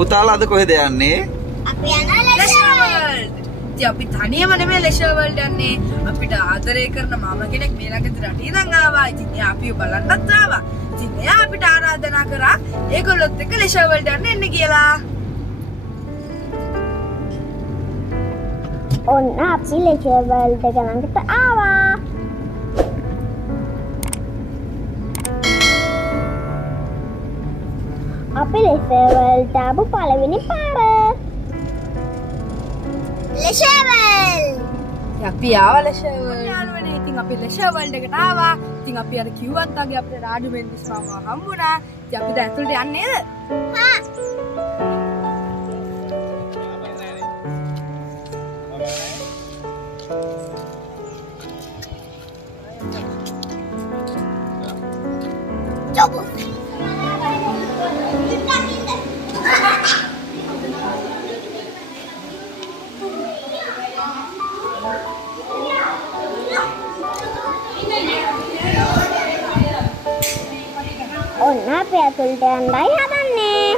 පුතාලා අද කොහෙද යන්නේ? අපි යනවා ලෙෂර් වර්ල්ඩ්. ඉතින් අපි තනියම නෙමෙයි ලෙෂර් වර්ල්ඩ් යන්නේ. අපිට ආදරය කරන මාමා කෙනෙක් මේ ළඟදී රටේ ඉඳන් ආවා. ඉතින් එයා අපිව බලන්නත් ආවා. ඉතින් එයා අපිට ආරාධනා කරා ඒගොල්ලොත් එක්ක ලෙෂර් වර්ල්ඩ් යන්න එන්න කියලා. ඔන්න අපි ලෙෂර් වර්ල්ඩ් එක ළඟට ආවා. අපි ලෙෂර් වර්ල්ඩ් ආපු පළවෙනි පාර. Leisure world. අපි ආවා ලෙෂර් වර්ල්ඩ්. යාළුවනේ ඉතින් අපි ලෙෂර් වර්ල්ඩ් එකට ආවා. ඉතින් අපි අර කිව්වත් වගේ අපිට රාඩු මෙන්ඩිස් මාමා හම්බුණා. ඉතින් අපි දැන් ඇතුළට යන්නේ නේද? හා. Coba. ඔන්න අපි ඇතුළට යන්නයි හදන්නේ.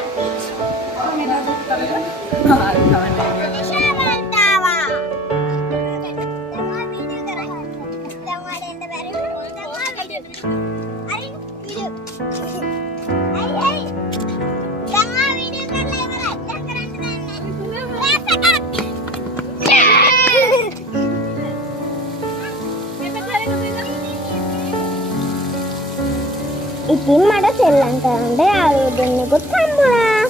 ඉතින් මට සෙල්ලම් කරන්න යාළුවෝ දෙන්නෙකුත් හම්බුණා.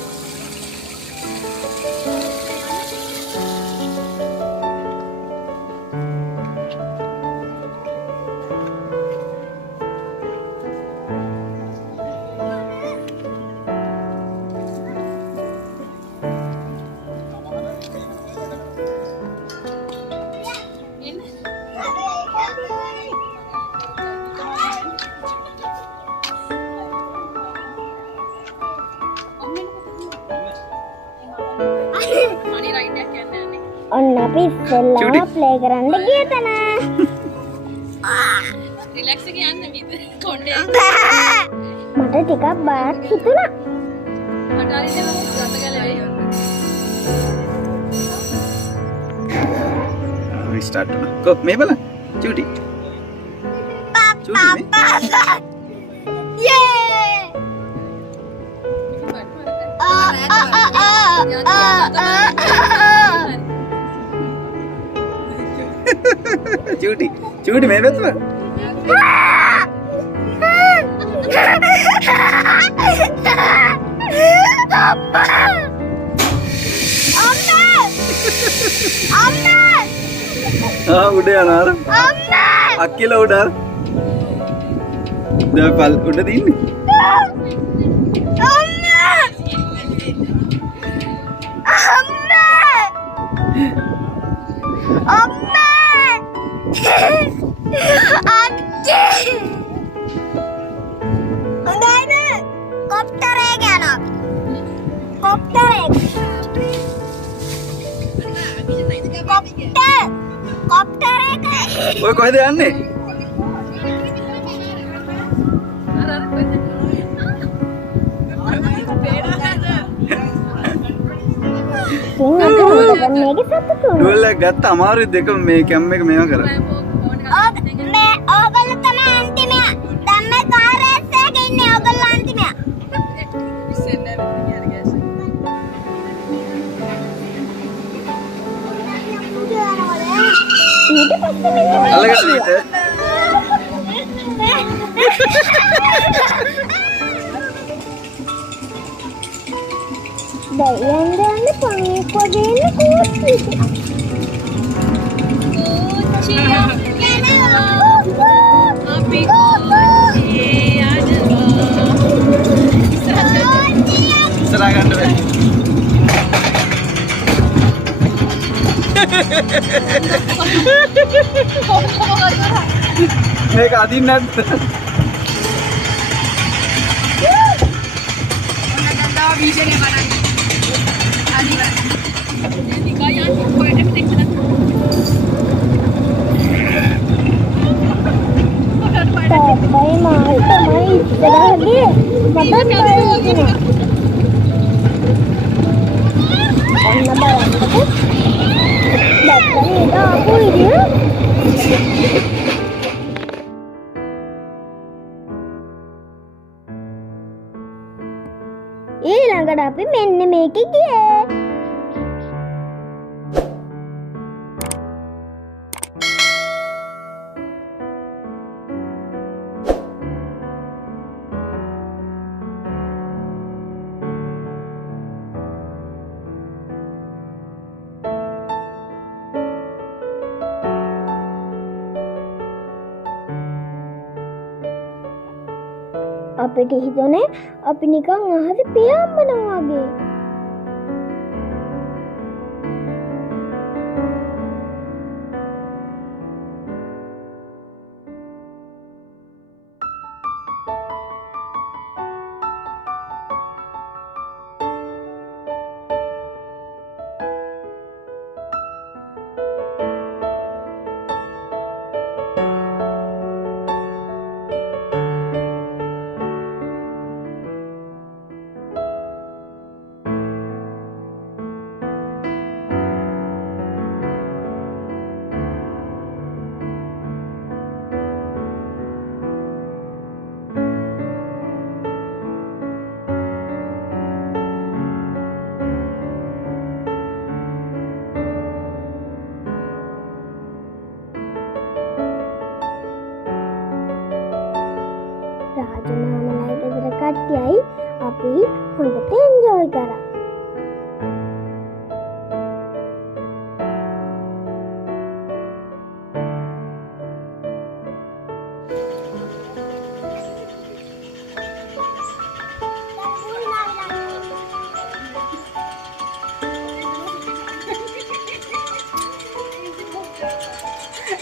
ඔන්න අපි ඉස්සෙල්ලාම ප්ලේ කරන්න ගිය තැන. රිලැක්ස් එක යන්න මිද කොණ්ඩේ. මට ටිකක් බයක් හිතුණා. මට හරි දෙන්න ගත ගලයි. රිස්ටාර්ට් කරනවා. කො මේ බලන්න. චූටි. චූටි චූටි චූටි මේ පැත්තට උඩ යනවා අක්කිල උඩ දැන් පල් උඩ තින්නේ ඔය කොහෙද යන්නේ? ඩුවල් එක ගත්ත අමාරුයි දෙක මේ කැම් එක මේවා කරා. මේ ඕගොල්ලෝ තමයි අන්තිමයා. දැන් මේ කාර් රේස් එකේ ඉන්නේ ඕගොල්ලෝ අන්තිමයා. ඉස්සෙල්ලා මෙතන ගියාද ගෑස්. ඊට පස්සේ මෙන්න අල්ලගන්න ඊට. දැන් පණියක් වගේ ඉන්න කෝච්චි. අපි ඉස්සරහ ගන්න බෑ. මේක අදින්න නැද්ද? වීඩියෝ එක බලන්න. හරි බලන්න. නිකන් යන්න කොහෙට පිටින් තමයි මාල් තමයි ඉස්සරහදී මට බය ඔන්න බලන්නකෝ. දැක්ක නේද ආපු විදිය? ඊළඟට අපි මෙන්න මේක ගියේ. අපිට හිතුනේ අපි නිකන් අහසේ පියාඹනවා වගේ. රාජමාමලයි ගෙදර කට්ටියයි අපි හොඳට එන්ජොයි කරා.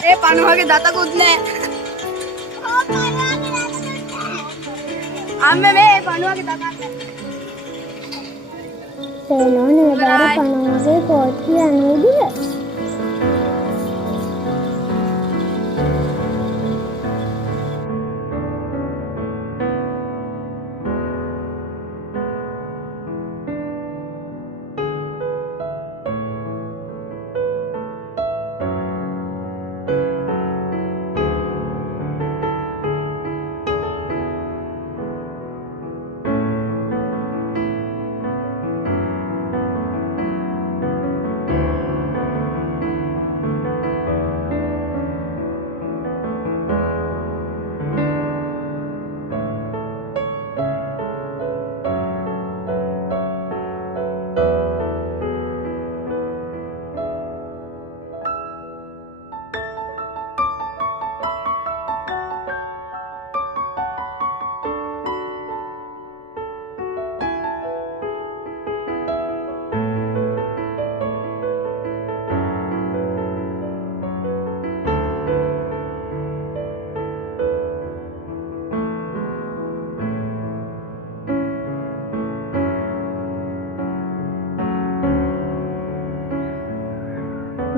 ඒ පණුවගේ දතකුත් නෑ. අම්මේ මේ පණුවගේ දතක් නෑ. තේනෝ නේද අර පණුවගේ කෝච්චිය යන විදිය?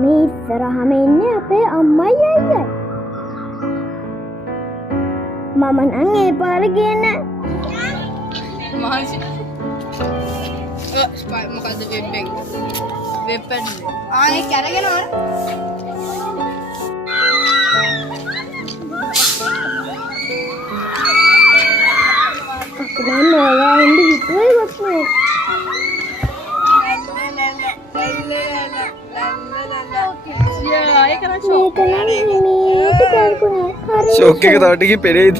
මේ ඉස්සරහම ඉන්නේ අපේ අම්මයි අයියයි. මම නම් ඒ පාර ගියේ නෑ. මහන්සි. ස්පයි මොකද වෙබ් එක? වෙබ් එක. ඒක අරගෙන ඕන. අක්කා නෝලා ඉඳි හිතුවේ වස්නේ. ෂොක් එක තව ටිකකින් පෙරේද?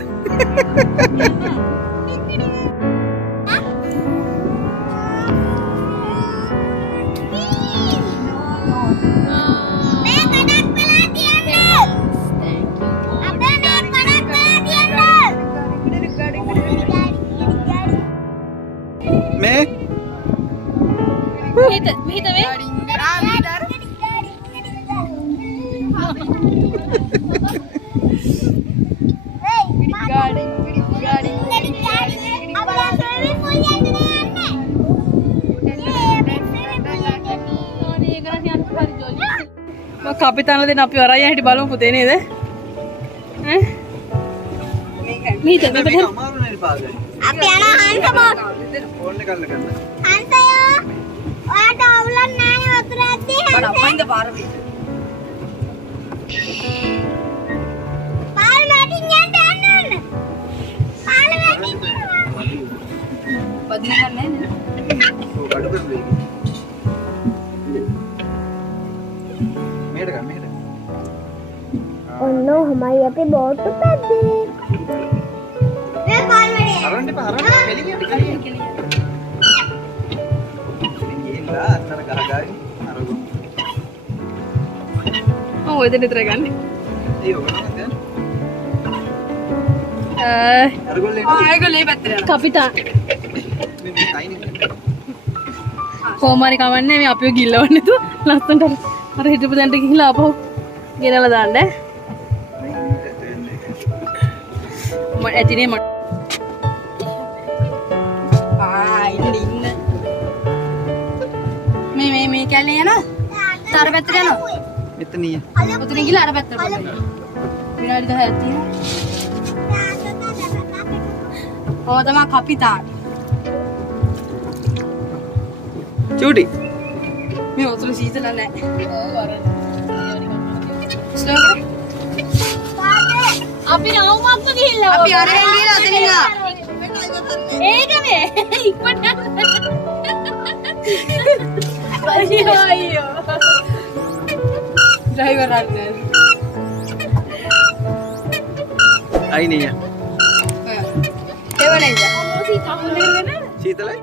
මේ කපිතාන දෙන අපි වරයි හිටි බලමු පුතේ නේද? ඈ මීට මේක අමාරු නේ පාදේ. අපි යනවා හංසමෝ. ෆෝන් එක ගන්න. හංසයෝ ඔයාට අවුල නෑ වතුර ඇද්දි මට අපයින්ද පාර වෙයි. පාර මැටින් යන්න ඕන. පාර මැටින් පදින ගන්න නෑ නේද? කඩු කරන්නේ. මේකට ගන්න මේකට. ඔන්න ඔහමයි අපි බෝට්ටු පැද්දේ. මේ පාර මැටින්. අරන් දෙපා අරන් කෙලියට කෙලියට. ගිහිල්ලා අතන ගහගායි අරගො. ඔය දෙන්න විතර ගන්න. ඒ ඔයගොල්ලෝ දැන් අරගොල්ලේ ආයෙගොල්ලේ පැත්තට යනවා. කපිතා මේ කයිනේ. කොහොමරි කවන්නේ මේ අපිව ගිල්ලවන්නේ තු ලස්සනට අර හිටපු දැන්ට ගිහිල්ලා ආපහු ගෙනලා දාන්න ඈ. මම ඇතිනේ මට ඉන්න. මේ කැලේ යනවා. අර පැත්තට යනවා. මෙතනිය. උතන ගිහලා අර පැත්තට බලන්න. විනාඩි 10ක් තියෙනවා. ඔය තමයි කපිතාන්. චූටි. මේ උතුරු සීතල නැහැ. ස්ලෝ කරේ. අපි නවමක්ම ගිහිල්ලා අපි අරගෙන ගිහලා අතනින් ආ. ඒකනේ ඉක්මනට අයියෝ අයියෝ ඩ්‍රයිවර් අන්නේ. අයිනේ. එවනේ ඉන්න. සීතලයි.